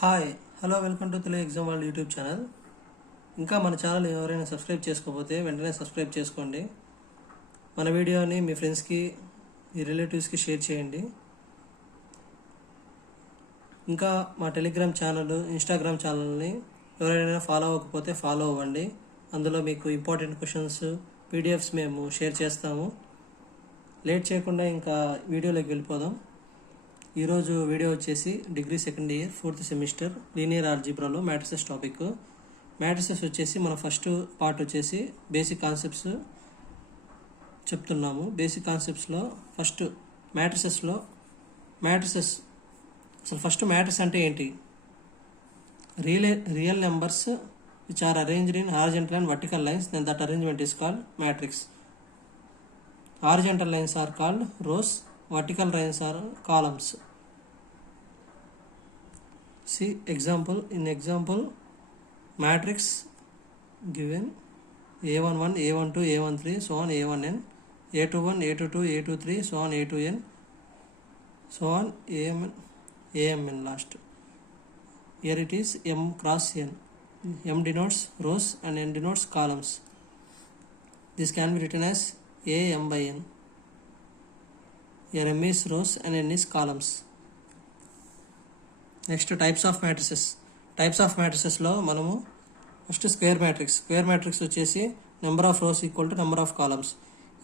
Hi hello welcome to Telugu exam world YouTube channel. ఇంకా మన channel ఎవరైనా సబ్స్క్రైబ్ చేసుకోకపోతే వెంటనే సబ్స్క్రైబ్ చేసుకోండి. మన వీడియోని మీ ఫ్రెండ్స్కి మీ రిలేటివ్స్కి షేర్ చేయండి. ఇంకా మా టెలిగ్రామ్ ఛానల్ ఇన్స్టాగ్రామ్ ఛానల్ని ఎవరైనా ఫాలో అవ్వకపోతే ఫాలో అవ్వండి. అందులో మీకు ఇంపార్టెంట్ క్వశ్చన్స్ పీడిఎఫ్స్ మేము షేర్ చేస్తాము. లేట్ చేయకుండా ఇంకా వీడియోలోకి వెళ్ళిపోదాం. ఈరోజు వీడియో వచ్చేసి degree second year 4th semester linear ఆల్జీబ్రాలో మ్యాట్రిసెస్ టాపిక్. మ్యాట్రిసెస్ వచ్చేసి మన ఫస్ట్ పార్ట్ వచ్చేసి బేసిక్ కాన్సెప్ట్స్ చెప్తున్నాము. బేసిక్ కాన్సెప్ట్స్లో ఫస్ట్ మ్యాట్రిసెస్ అసలు ఫస్ట్ మ్యాట్రిక్స్ అంటే ఏంటి? Real numbers which are arranged in horizontal and vertical lines, then that arrangement is called matrix. Horizontal lines are called rows, vertical lines are columns. See example. In example, matrix given A11, A12, A13, so on A1n, A21, A22, A23, so on A2n, so on AMN last. Here it is M cross N. M denotes rows and N denotes columns. This can be written as A M by N. Here M is rows and N is columns. Next types of matrices లో మనము first square matrix వచ్చేసి number of rose equal to number of columns.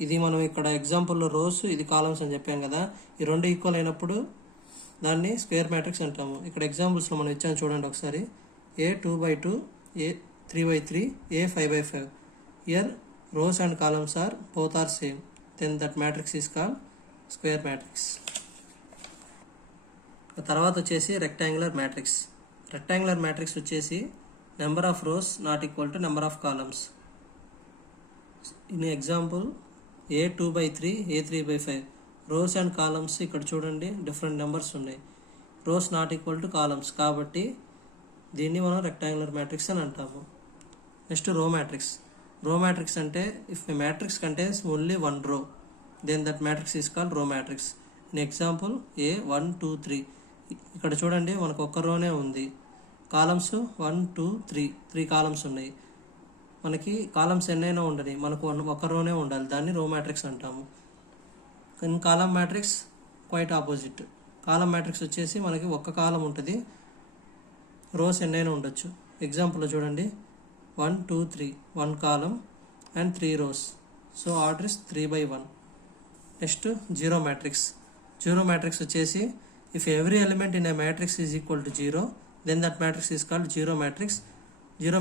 ఇది మనం ఇక్కడ ఎగ్జాంపుల్లో rose, ఇది columns అని చెప్పాం కదా. ఈ రెండు ఈక్వల్ అయినప్పుడు దాన్ని స్క్వేర్ మ్యాట్రిక్స్ అంటాము. ఇక్కడ ఎగ్జాంపుల్స్లో మనం ఇచ్చాను చూడండి ఒకసారి. A 2/2, A 3/3, A 5/5. Here rows and columns are both are same, then that matrix is called square matrix. తర్వాత వచ్చేసి రెక్టాంగులర్ మ్యాట్రిక్స్ వచ్చేసి number of rows not equal to number of columns. In example A 2/3, A 3/5. Rows and columns ఇక్కడ చూడండి different numbers ఉన్నాయి. Rows not equal to columns కాబట్టి దీన్ని మనం rectangular matrix అని అంటాము. నెక్స్ట్ రో మ్యాట్రిక్స్ అంటే if a matrix contains only one row, then that matrix is called row matrix. In example A 1 2 3. ఇక్కడ చూడండి మనకు ఒక్క రోనే ఉంది. కాలమ్స్ 1 2 3 కాలమ్స్ ఉన్నాయి. మనకి కాలమ్స్ ఎన్నైనా ఉండని మనకు ఒక రోనే ఉండాలి, దాన్ని రో మ్యాట్రిక్స్ అంటాము. కానీ column matrix quite opposite. Column matrix వచ్చేసి మనకి ఒక్క కాలం ఉంటుంది, రోస్ ఎన్నైనా ఉండొచ్చు. ఎగ్జాంపుల్లో చూడండి 1 2 3, 1 column and 3 rows. So order is 3/1. Next zero matrix వచ్చేసి if every element in a matrix is equal to 0, then that matrix is called zero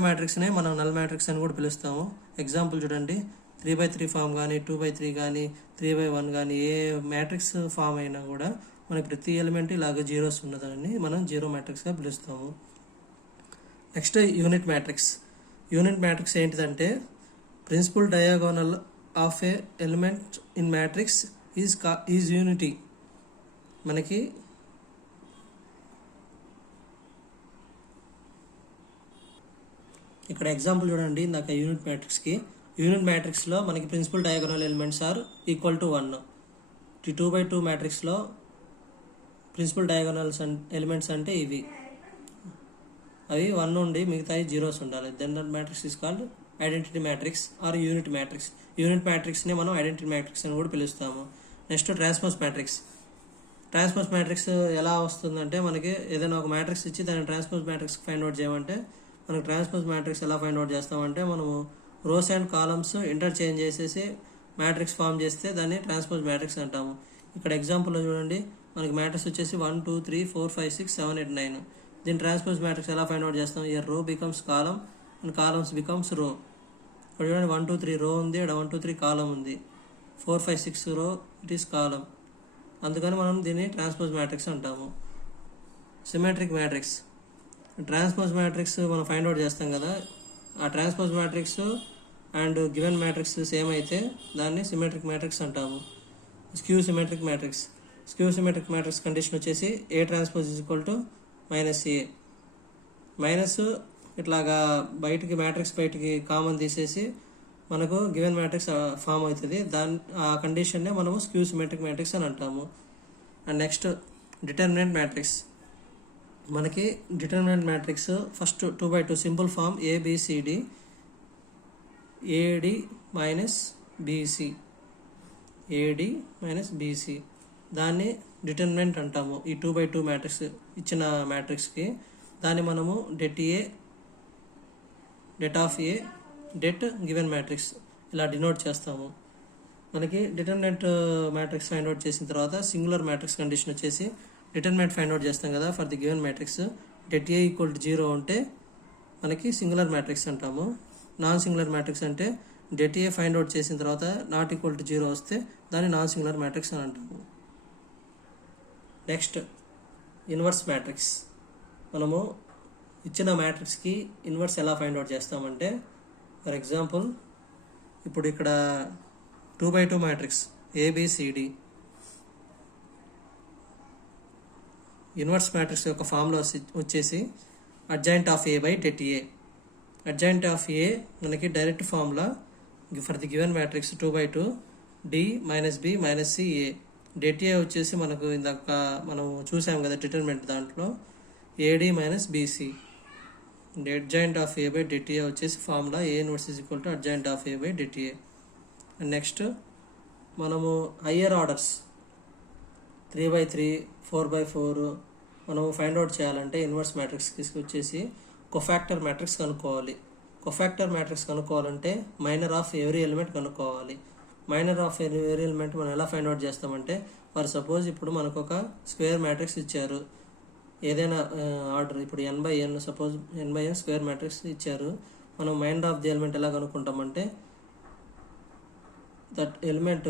మ్యాట్రిక్స్నే మనం నల్ మ్యాట్రిక్స్ అని కూడా పిలుస్తాము. ఎగ్జాంపుల్ చూడండి 3/3 ఫామ్ కానీ 2/3 కానీ 3/1 కానీ ఏ మ్యాట్రిక్స్ ఫామ్ అయినా కూడా మనకి ప్రతి ఎలిమెంట్ ఇలాగ జీరోస్ ఉన్నదాన్ని మనం జీరో మ్యాట్రిక్స్గా పిలుస్తాము. నెక్స్ట్ యూనిట్ మ్యాట్రిక్స్ ఏంటిదంటే principal diagonal of a element in matrix is unity. మనకి ఇక్కడ ఎగ్జాంపుల్ చూడండి ఇందాక యూనిట్ మ్యాట్రిక్స్లో మనకి principal diagonal elements are equal to 1. 2/2 మ్యాట్రిక్స్లో ప్రిన్సిపల్ డయాగోనల్స్ ఎలిమెంట్స్ అంటే ఇవి, అవి 1 ఉండి మిగతాయి జీరోస్ ఉండాలి. Then that matrix is called identity matrix or unit మ్యాట్రిక్స్ని మనం ఐడెంటిటీ మ్యాట్రిక్స్ అని కూడా పిలుస్తాము. నెక్స్ట్ ట్రాన్స్పోజ్ మ్యాట్రిక్స్ ఎలా వస్తుందంటే మనకి ఏదైనా ఒక మ్యాట్రిక్స్ ఇచ్చి దాన్ని ట్రాన్స్పోజ్ మ్యాట్రిక్స్ ఫైండ్ అవుట్ చేయమంటే మనకి ట్రాన్స్పోజ్ మ్యాట్రిక్స్ ఎలా ఫైండ్ అవుట్ చేస్తామంటే మనము రోస్ అండ్ కాలమ్స్ ఇంటర్చేంజ్ చేసేసి మ్యాట్రిక్స్ ఫామ్ చేస్తే దాన్ని ట్రాన్స్పోజ్ మ్యాట్రిక్స్ అంటాము. ఇక్కడ ఎగ్జాంపుల్లో చూడండి మనకి మ్యాట్రిక్స్ వచ్చేసి 1 2 3 4 5 6 7 8 9. దీని ట్రాన్స్పోజ్ మ్యాట్రిక్స్ ఎలా ఫైండ్ అవుట్ చేస్తాం? ఇయర్ రో becomes column and columns becomes రో. ఇక్కడ చూడండి 1 2 3 రో ఉంది, ఇక్కడ 1 2 3 కాలమ్ ఉంది, 4 5 6 రో ఇట్ ఈస్ కాలమ్. అందుకని మనం దీన్ని ట్రాన్స్పోజ్ మ్యాట్రిక్స్ అంటాము. సిమెట్రిక్ ట్రాన్స్పోజ్ మ్యాట్రిక్స్ మనం ఫైండ్ అవుట్ చేస్తాం కదా, ఆ transpose matrix and given matrix same అయితే దాన్ని సిమెట్రిక్ మ్యాట్రిక్స్ అంటాము. స్క్యూ సిమెట్రిక్ మ్యాట్రిక్స్ కండిషన్ వచ్చేసి A transpose is equal to -A. Minus ఇట్లాగా మ్యాట్రిక్స్ బయటికి కామన్ తీసేసి మనకు గివెన్ మ్యాట్రిక్స్ ఫామ్ అవుతుంది. ఆ కండిషన్నే మనము స్క్యూ సిమెట్రిక్ మ్యాట్రిక్స్ అని అంటాము. అండ్ నెక్స్ట్ డిటర్మినెంట్ మనకి determinant matrix first 2x2 simple form A B C D A D minus B C A D minus B C దాన్ని డిటర్మినెంట్ అంటాము. ఈ 2x2 మ్యాట్రిక్స్ ఇచ్చిన మ్యాట్రిక్స్కి దాన్ని మనము det of A det given matrix ఇలా డినోట్ చేస్తాము. మనకి డిటర్మినెంట్ మ్యాట్రిక్స్ ఫైండ్ అవుట్ చేసిన తర్వాత సింగులర్ మ్యాట్రిక్స్ కండిషన్ వచ్చేసి డిటర్మినెంట్ ఫైండ్ అవుట్ చేస్తాం కదా for the given matrix. det A = 0 ఉంటే మనకి సింగులర్ మ్యాట్రిక్స్ అంటాము. నాన్ సింగులర్ మ్యాట్రిక్స్ అంటే det A ఫైండ్ అవుట్ చేసిన తర్వాత నాట్ ఈక్వల్ టు 0 వస్తే దాన్ని నాన్ సింగులర్ మ్యాట్రిక్స్ అని అంటాము. Next inverse matrix. మనము ఇచ్చిన మ్యాట్రిక్స్కి ఇన్వర్స్ ఎలా ఫైండ్ అవుట్ చేస్తామంటే ఫర్ ఎగ్జాంపుల్ ఇప్పుడు ఇక్కడ 2x2 matrix A B C D inverse matrix యొక్క ఫార్ములా వచ్చేసి adjoint of A by det A. Adjoint of A మనకి direct formula for the given matrix 2x2 d minus B minus C A. det A వచ్చేసి మనకు ఇందాక మనం చూసాం కదా డిటర్మినెంట్ దాంట్లో A D minus B C. Adjoint of A by det A వచ్చేసి formula A inverse is equal to adjoint of A by det A. And next మనము higher orders 3x3 4x4 మనం ఫైండ్ అవుట్ చేయాలంటే ఇన్వర్స్ మ్యాట్రిక్స్కి వచ్చేసి cofactor matrix కనుక్కోవాలి. Cofactor matrix కనుక్కోవాలంటే minor of every element కనుక్కోవాలి. Minor of every element మనం ఎలా ఫైండ్ అవుట్ చేస్తామంటే ఫర్ సపోజ్ ఇప్పుడు మనకు ఒక స్క్వేర్ మ్యాట్రిక్స్ ఇచ్చారు, ఏదైనా ఆర్డర్ ఇప్పుడు n/n suppose n/n square matrix ఇచ్చారు. మనం మైనర్ ఆఫ్ ది ఎలిమెంట్ ఎలా కనుక్కుంటామంటే దట్ ఎలిమెంట్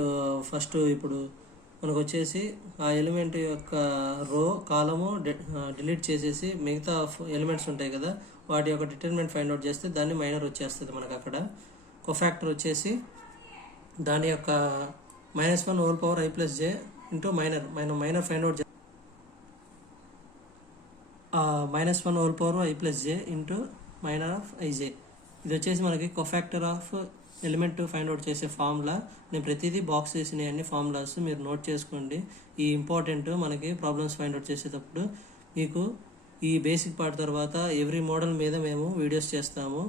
ఫస్ట్ ఇప్పుడు మనకు వచ్చేసి ఆ ఎలిమెంట్ యొక్క రో కాలము డిలీట్ చేసేసి మిగతా ఎలిమెంట్స్ ఉంటాయి కదా వాటి యొక్క డిటర్మినెంట్ ఫైండ్ అవుట్ చేస్తే దాన్ని మైనర్ వచ్చేస్తుంది మనకు. అక్కడ కోఫాక్టర్ వచ్చేసి దాని యొక్క -1 whole power i plus J into minor minor find out -1 whole power i plus J into minor of ij. ఇది వచ్చేసి మనకి cofactor of element find out చేసే ఫార్ములా. నేను ప్రతిదీ బాక్స్ చేసిన అన్ని ఫార్ములాస్ మీరు నోట్ చేసుకోండి. ఈ ఇంపార్టెంట్ మనకి ప్రాబ్లమ్స్ ఫైండ్ అవుట్ చేసేటప్పుడు మీకు ఈ బేసిక్ పార్ట్ తర్వాత ఎవ్రీ మోడల్ మీద మేము వీడియోస్ చేస్తాము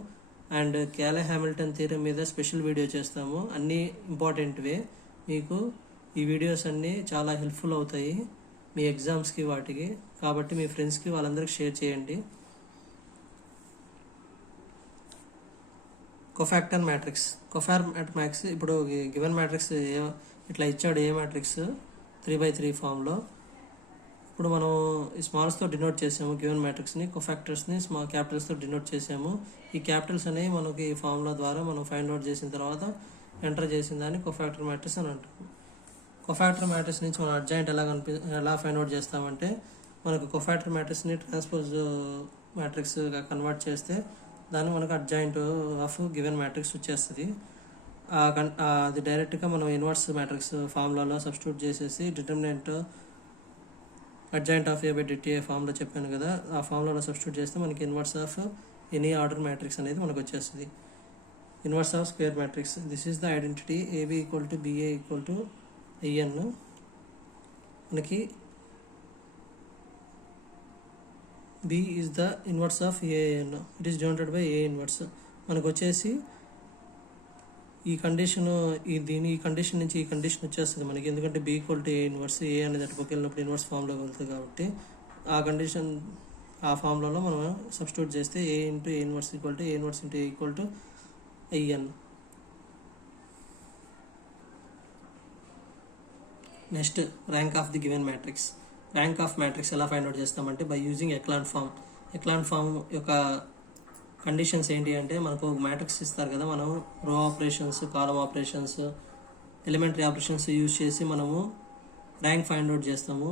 అండ్ క్యాలే హ్యామిల్టన్ థియరమ్ మీద స్పెషల్ వీడియో చేస్తాము. అన్నీ ఇంపార్టెంట్వే. మీకు ఈ వీడియోస్ అన్నీ చాలా హెల్ప్ఫుల్ అవుతాయి మీ ఎగ్జామ్స్కి వాటికి. కాబట్టి మీ ఫ్రెండ్స్కి వాళ్ళందరికీ షేర్ చేయండి. కొఫాక్టర్ మ్యాట్రిక్స్ ఇప్పుడు గివెన్ మ్యాట్రిక్స్ ఇట్లా ఇచ్చాడు ఏ మ్యాట్రిక్స్ 3x3 ఫామ్లో. ఇప్పుడు మనం ఈ స్మాల్స్తో డినోట్ చేసాము గివెన్ మ్యాట్రిక్స్ని, కొఫాక్టర్స్ని స్మాల్ క్యాపిటల్స్తో డినోట్ చేసాము. ఈ క్యాపిటల్స్ అనేవి మనకి ఈ ఫార్ములా ద్వారా మనం ఫైండ్ అవుట్ చేసిన తర్వాత ఎంటర్ చేసిన దాన్ని కొఫాక్టర్ మ్యాట్రిక్స్ అని అంటాము. కొఫాక్టర్ మ్యాట్రిక్స్ నుంచి మనం అడ్జాయింట్ ఎలా ఫైండ్ అవుట్ చేస్తామంటే మనకు కొఫాక్టర్ మ్యాట్రిక్స్ని ట్రాన్స్పోజ్ మ్యాట్రిక్స్గా కన్వర్ట్ చేస్తే దాన్ని మనకు అడ్జాయింట్ ఆఫ్ గివెన్ మ్యాట్రిక్స్ వచ్చేస్తుంది. అది డైరెక్ట్గా మనం ఇన్వర్స్ మ్యాట్రిక్స్ ఫార్ములాలో సబ్స్టిట్యూట్ చేసేసి determinant adjoint of A by det A formula చెప్పాను కదా ఆ ఫార్ములాలో సబ్స్టిట్యూట్ చేస్తే మనకి inverse of any order matrix అనేది మనకు వచ్చేస్తుంది. Inverse of square matrix. This is the identity AB = BA = IN. మనకి B is the inverse of AN. It is denoted by A inverse. మనకు వచ్చేసి ఈ కండిషన్ ఈ కండిషన్ నుంచి ఈ కండిషన్ వచ్చేస్తుంది మనకి. ఎందుకంటే B = A ఇన్వర్స్, A అనేది అటుపక్క వెళ్ళినప్పుడు ఇన్వర్స్ ఫామ్లోకి వెళ్తుంది కాబట్టి ఆ కండిషన్ ఆ ఫామ్లలో మనం సబ్స్టిట్యూట్ చేస్తే A × A inverse = A inverse × A = IN. Next rank of the given matrix. Rank of matrix ఎలా ఫైండ్ అవుట్ చేస్తామంటే by using echelon form. Echelon form యొక్క కండిషన్స్ ఏంటి అంటే మనకు మ్యాట్రిక్స్ ఇస్తారు కదా, మనం row operations, column operations, elementary operations use చేసి మనము ర్యాంక్ ఫైండ్ అవుట్ చేస్తాము.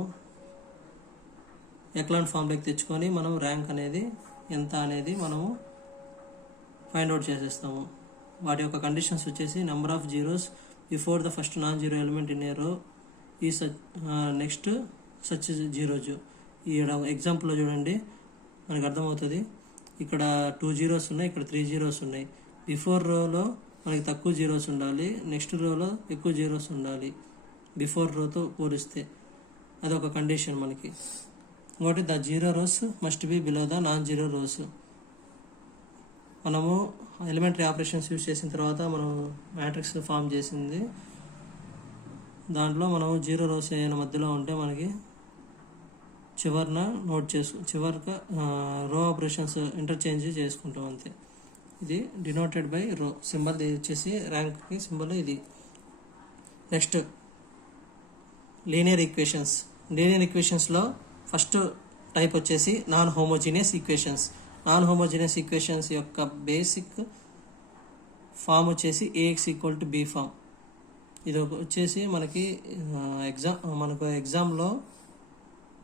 ఎక్లాన్ ఫామ్లోకి తెచ్చుకొని మనం ర్యాంక్ అనేది ఎంత అనేది మనము ఫైండ్ అవుట్ చేసేస్తాము. వాటి యొక్క కండిషన్స్ వచ్చేసి number of zeros before the first non zero element in ఏ రో ఈ నెక్స్ట్ సచ్ జీరోస్. ఈ ఎగ్జాంపుల్లో చూడండి మనకు అర్థమవుతుంది. ఇక్కడ 2 జీరోస్ ఉన్నాయి, ఇక్కడ 3 జీరోస్ ఉన్నాయి. బిఫోర్ రోలో మనకి తక్కువ జీరోస్ ఉండాలి, నెక్స్ట్ రోలో ఎక్కువ జీరోస్ ఉండాలి బిఫోర్ రోతో పోలిస్తే. అదొక కండిషన్ మనకి. ఇంకోటి the zero rose must be below the non zero rose. మనము ఎలిమెంటరీ ఆపరేషన్స్ యూజ్ చేసిన తర్వాత మనం మ్యాట్రిక్స్ ఫామ్ చేసింది, దాంట్లో మనం జీరో రోస్ ఏదైనా మధ్యలో ఉంటే మనకి చివరిన చివరిగా రో ఆపరేషన్స్ ఇంటర్చేంజ్ చేసుకుంటాం అంతే. ఇది డినోటెడ్ బై రో సింబల్, ఇది వచ్చేసి ర్యాంక్కి సింబల్ ఇది. Next linear equations. లీనియర్ ఈక్వేషన్స్లో ఫస్ట్ టైప్ వచ్చేసి non homogeneous equations. Non homogeneous equations యొక్క బేసిక్ ఫామ్ వచ్చేసి A X equal to B form. ఇది వచ్చేసి మనకి ఎగ్జామ్లో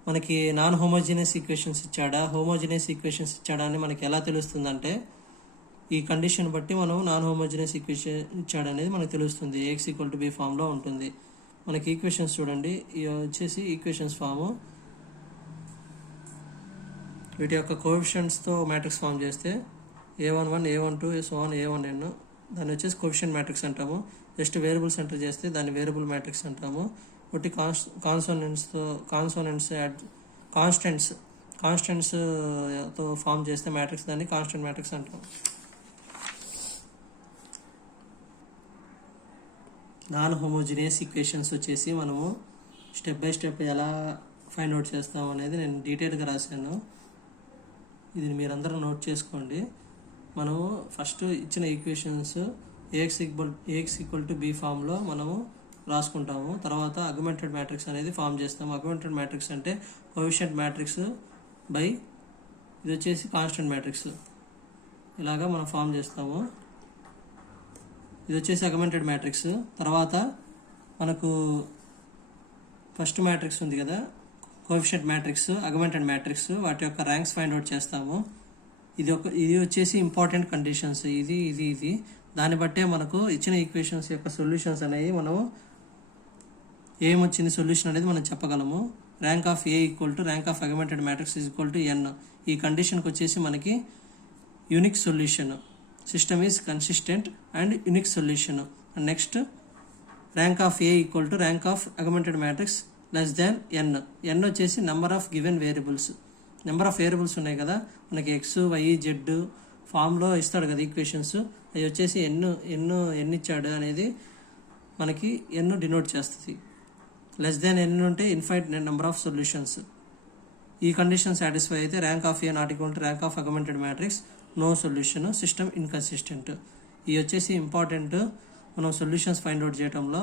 మనకి నాన్ హోమోజీనియస్ ఈక్వేషన్స్ ఇచ్చాడా హోమోజీనియస్ ఈక్వేషన్స్ ఇచ్చాడా అని మనకి ఎలా తెలుస్తుందంటే, ఈ కండిషన్ బట్టి మనం నాన్ హోమోజీనియస్ ఈక్వేషన్ ఇచ్చాడనేది మనకు తెలుస్తుంది. ఏఎక్స్ ఈక్వల్ టు బి ఫామ్లో ఉంటుంది. మనకి ఈక్వేషన్స్ చూడండి, ఇవి వచ్చేసి ఈక్వేషన్స్ ఫాము. వీటి యొక్క కోఎఫిషియంట్స్తో మ్యాట్రిక్స్ ఫామ్ చేస్తే A11 A12 A1n, దాన్ని వచ్చేసి కోఎఫిషియంట్ మ్యాట్రిక్స్ అంటాము. జస్ట్ వేరియబుల్స్ ఎంటర్ చేస్తే దాన్ని వేరియబుల్ మ్యాట్రిక్స్ అంటాము. ఒకటి కాన్స్టెంట్స్తో ఫామ్ చేస్తే మ్యాట్రిక్స్, దాన్ని కాన్స్టెంట్ మ్యాట్రిక్స్ అంటాము. నాన్ హోమోజీనియస్ ఈక్వేషన్స్ వచ్చేసి మనము స్టెప్ బై స్టెప్ ఎలా ఫైండ్ అవుట్ చేస్తాము అనేది నేను డీటెయిల్గా రాశాను. ఇది మీరందరూ నోట్ చేసుకోండి. మనము ఫస్ట్ ఇచ్చిన equations A X equal to B ఫామ్లో మనము రాసుకుంటాము. తర్వాత అగ్మెంటెడ్ మ్యాట్రిక్స్ అనేది ఫామ్ చేస్తాము. అగ్మెంటెడ్ మ్యాట్రిక్స్ అంటే కోఎఫిషియంట్ మ్యాట్రిక్స్ బై ఇది వచ్చేసి కాన్స్టెంట్ మ్యాట్రిక్స్, ఇలాగా మనం ఫామ్ చేస్తాము. ఇది వచ్చేసి అగ్మెంటెడ్ మ్యాట్రిక్స్. తర్వాత మనకు ఫస్ట్ మ్యాట్రిక్స్ ఉంది కదా, కోఎఫిషియంట్ మ్యాట్రిక్స్, అగ్మెంటెడ్ మ్యాట్రిక్స్, వాటి యొక్క ర్యాంక్స్ ఫైండ్ అవుట్ చేస్తాము. ఇది వచ్చేసి ఇంపార్టెంట్ కండిషన్స్, ఇది దాన్ని బట్టే మనకు ఇచ్చిన ఈక్వేషన్స్ యొక్క సొల్యూషన్స్ అనేవి మనము ఏమొచ్చింది సొల్యూషన్ అనేది మనం చెప్పగలము. Rank of A equal to rank of augmented matrix is equal to N. ఈ కండిషన్కి వచ్చేసి మనకి unique solution, system is consistent and unique solution. And next rank of A equal to rank of augmented matrix less than N. N వచ్చేసి number of given variables. Number of variables ఉన్నాయి కదా మనకి, X why Z ఫామ్లో ఇస్తాడు కదా equations, అవి వచ్చేసి ఎన్ని ఇచ్చాడు అనేది మనకి ఎన్ డినోట్ చేస్తుంది. లెస్ దాన్ ఎన్ ఉంటే ఇన్ఫైనైట్ నెంబర్ ఆఫ్ సొల్యూషన్స్. ఈ కండిషన్ సాటిస్ఫై అయితే rank of A not equal to rank of augmented matrix, no solution, system inconsistent. ఇవి వచ్చేసి ఇంపార్టెంట్ మనం సొల్యూషన్స్ ఫైండ్ అవుట్ చేయడంలో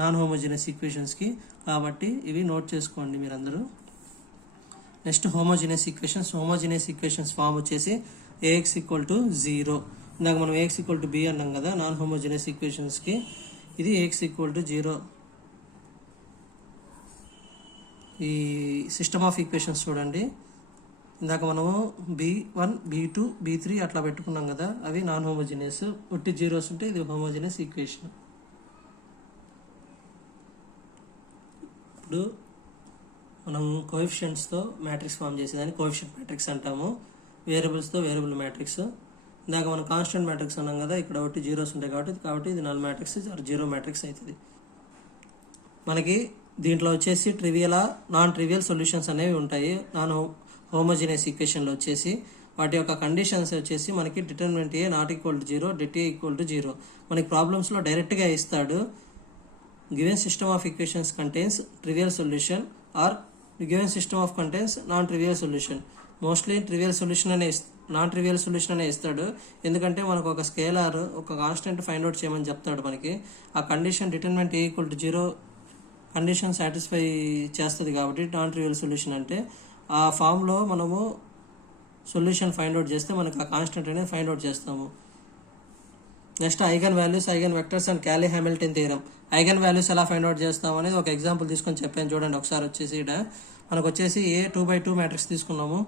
నాన్ హోమోజీనియస్ ఈక్వేషన్స్కి. కాబట్టి ఇవి నోట్ చేసుకోండి మీరందరూ. Next homogeneous equations. Homogeneous equations form వచ్చేసి ఏఎక్స్ ఈక్వల్ టు 0. ఇందాక మనం ఏఎక్స్ ఈక్వల్ టు బి అన్నాం కదా నాన్ హోమోజీనియస్ ఈక్వేషన్స్కి. ఇది ఏఎక్స్ ఈక్వల్ టు 0. ఈ సిస్టమ్ ఆఫ్ ఈక్వేషన్స్ చూడండి, ఇందాక మనము B1 B2 B3 అట్లా పెట్టుకున్నాం కదా, అవి నాన్ హోమోజీనియస్. ఒట్టి జీరోస్ ఉంటే ఇది హోమోజీనియస్ ఈక్వేషన్. ఇప్పుడు మనం కోఎఫిషియంట్స్తో మ్యాట్రిక్స్ ఫామ్ చేసేదాన్ని కోఎఫిషియంట్ మ్యాట్రిక్స్ అంటాము. వేరియబుల్స్తో వేరియబుల్ మ్యాట్రిక్స్. ఇందాక మనం కాన్స్టెంట్ మ్యాట్రిక్స్ అన్నాం కదా, ఇక్కడ ఒకటి జీరోస్ ఉంటాయి కాబట్టి ఇది నల్ మ్యాట్రిక్స్, జీరో మ్యాట్రిక్స్ అవుతుంది. మనకి దీంట్లో వచ్చేసి నాన్ ట్రివియల్ సొల్యూషన్స్ అనేవి ఉంటాయి. నాన్ హోమోజీనియస్ ఈక్వేషన్లో వచ్చేసి వాటి యొక్క కండిషన్స్ వచ్చేసి మనకి determinant A not equal to 0, det A equal to 0. మనకి ప్రాబ్లమ్స్లో డైరెక్ట్గా ఇస్తాడు. Given system of equations contains trivial solution or given system of contains non trivial solution. Mostly non trivial solution అనే ఇస్తాడు. ఎందుకంటే మనకు ఒక స్కేలార్ ఒక కాన్స్టెంట్ ఫైండ్ అవుట్ చేయమని చెప్తాడు మనకి. ఆ condition determinant A equal to 0 condition satisfy చేస్తుంది కాబట్టి నాన్ ట్రివియల్ సొల్యూషన్ అంటే. ఆ ఫామ్లో మనము సొల్యూషన్ ఫైండ్ అవుట్ చేస్తే మనకు ఆ కాన్స్టెంట్ అనేది ఫైండ్ అవుట్ చేస్తాము. Next eigenvalues, eigenvectors and Cayley Hamilton theorem. Eigenvalues ఎలా ఫైండ్ అవుట్ చేస్తాం అనేది ఒక ఎగ్జాంపుల్ తీసుకొని చెప్పాను చూడండి ఒకసారి. వచ్చేసి ఇక్కడ మనకు వచ్చేసి ఏ 2x2 మ్యాట్రిక్స్ తీసుకున్నాము.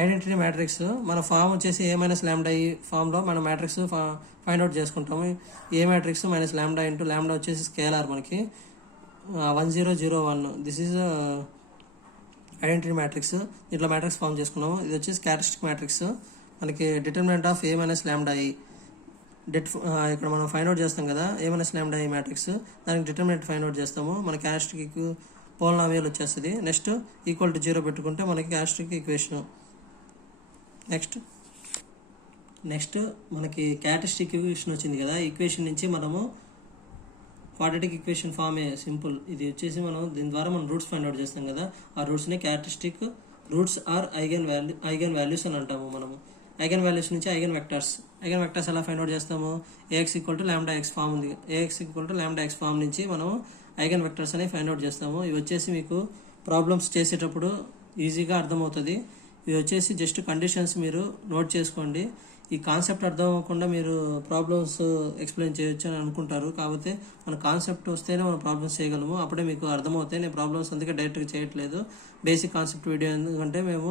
ఐడెంటిటీ మ్యాట్రిక్స్ మన ఫామ్ వచ్చేసి ఏ మైనస్ ల్యాండా ఈ ఫామ్లో మనం మ్యాట్రిక్స్ ఫైండ్ అవుట్ చేసుకుంటాము. A matrix minus lambda into lambda వచ్చేసి స్కేలార్ మనకి 1001. This is identity matrix. ఇట్లా మ్యాట్రిక్స్ ఫామ్ చేసుకున్నాము. ఇది వచ్చేసి క్యారెక్టరిస్టిక్ మ్యాట్రిక్స్. మనకి determinant of A minus lambda ఈ ఇక్కడ మనం ఫైండ్ అవుట్ చేస్తాం కదా ఏ మైనస్ ల్యాండా ఈ మ్యాట్రిక్స్, దానికి డిటర్మినెంట్ ఫైండ్ అవుట్ చేస్తాము. మన క్యారెక్టరిస్టిక్ పోలినామియల్ వచ్చేస్తుంది. నెక్స్ట్ ఈక్వల్ టు 0 పెట్టుకుంటే మనకి క్యారెక్టరిస్టిక్ ఈక్వేషన్. నెక్స్ట్ మనకి క్యారెక్టరిస్టిక్ ఈక్వేషన్ వచ్చింది కదా, ఈక్వేషన్ నుంచి మనము క్వాడ్రాటిక్ ఈక్వేషన్ ఫామే సింపుల్. ఇది వచ్చేసి మనం దీని ద్వారా మనం రూట్స్ ఫైండ్ అవుట్ చేస్తాం కదా, ఆ రూట్స్ని characteristic roots are eigenvalues అని అంటాము మనము. ఐగన్ వాల్యూస్ నుంచి ఐగన్ వెక్టర్స్ ఎలా ఫైండ్ అవుట్ చేస్తాము, A X equal to lambda X form ఉంది. A X equal to lambda X form నుంచి మనం ఐగన్ వెక్టర్స్ అనేవి ఫైండ్ అవుట్ చేస్తాము. ఇవి వచ్చేసి మీకు ప్రాబ్లమ్స్ చేసేటప్పుడు ఈజీగా అర్థమవుతుంది. ఇవి వచ్చేసి జస్ట్ కండిషన్స్ మీరు నోట్ చేసుకోండి. ఈ కాన్సెప్ట్ అర్థం అవ్వకుండా మీరు ప్రాబ్లమ్స్ ఎక్స్ప్లెయిన్ చేయొచ్చు అని అనుకుంటారు. కాకపోతే మన కాన్సెప్ట్ వస్తేనే మనం ప్రాబ్లమ్స్ చేయగలము, అప్పుడే మీకు అర్థమవుతాయి. నేను ప్రాబ్లమ్స్ అందుకే డైరెక్ట్గా చేయట్లేదు, బేసిక్ కాన్సెప్ట్ వీడియో. ఎందుకంటే మేము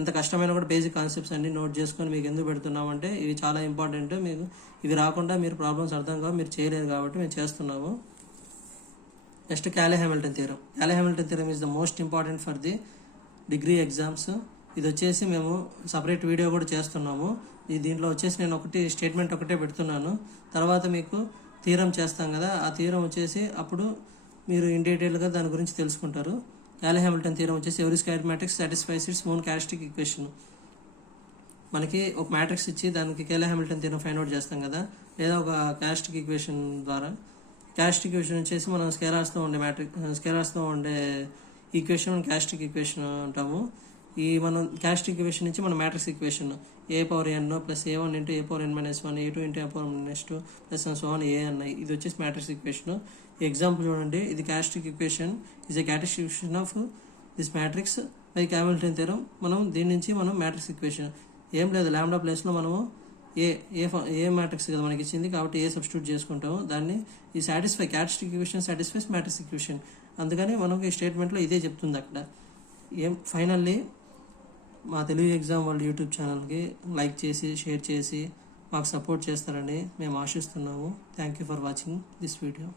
ఎంత కష్టమైనా కూడా బేసిక్ కాన్సెప్ట్స్ అన్ని నోట్ చేసుకొని మీకు ఎందుకు పెడుతున్నామంటే ఇవి చాలా ఇంపార్టెంట్. మీకు ఇవి రాకుండా మీరు ప్రాబ్లమ్స్ అర్థం కావు, మీరు చేయలేరు కాబట్టి మేము చేస్తున్నాము. Next Cayley Hamilton theorem is the most important for the degree exams. ఇది వచ్చేసి మేము సపరేట్ వీడియో కూడా చేస్తున్నాము. దీంట్లో వచ్చేసి నేను స్టేట్మెంట్ ఒకటే పెడుతున్నాను, తర్వాత మీకు థియరం చేస్తాం కదా, ఆ థియరం వచ్చేసి అప్పుడు మీరు ఇన్ డీటెయిల్గా దాని గురించి తెలుసుకుంటారు. క్యాలీ-హ్యామిల్టన్ థియరం వచ్చేసి every square matrix satisfies its own characteristic equation. మనకి ఒక మ్యాట్రిక్స్ ఇచ్చి దానికి క్యాలీ-హ్యామిల్టన్ థియరం ఫైండ్ అవుట్ చేస్తాం కదా, లేదా ఒక క్యారెక్టరిస్టిక్ ఈక్వేషన్ ద్వారా. క్యారెక్టరిస్టిక్ ఈక్వేషన్ వచ్చేసి మనం స్కేలార్స్తో ఉండే ఈక్వేషన్ క్యారెక్టరిస్టిక్ ఈక్వేషన్ అంటాము. ఈ మనం క్యారెక్టరిస్టిక్ ఈక్వేషన్ నుంచి మనం matrix equation a⁴n plus a1 into a⁴n minus 1 a2 into a⁴n-2 plus so on an ఇది వచ్చేసి మ్యాట్రిక్స్ ఈక్వేషన్. ఎగ్జాంపుల్ చూడండి, ఇది characteristic equation is a characteristic equation of this matrix by Hamilton theorem. మనం దీని నుంచి మనం మ్యాట్రిక్స్ ఈక్వేషన్ ఏం లేదు, లాంబ్డా ప్లేస్లో మనము ఏ మ్యాట్రిక్స్ కదా మనకి ఇచ్చింది కాబట్టి ఏ సబ్స్టిట్యూట్ చేసుకుంటాము. దాన్ని ఈ characteristic equation satisfies matrix equation. అందుకని మనకి ఈ స్టేట్మెంట్లో ఇదే చెప్తుంది అక్కడ. ఫైనల్లీ మా తెలుగు ఎగ్జామ్ వరల్డ్ యూట్యూబ్ ఛానల్కి లైక్ చేసి షేర్ చేసి మాకు సపోర్ట్ చేస్తారని మేము ఆశిస్తున్నాము. Thank you for watching this video.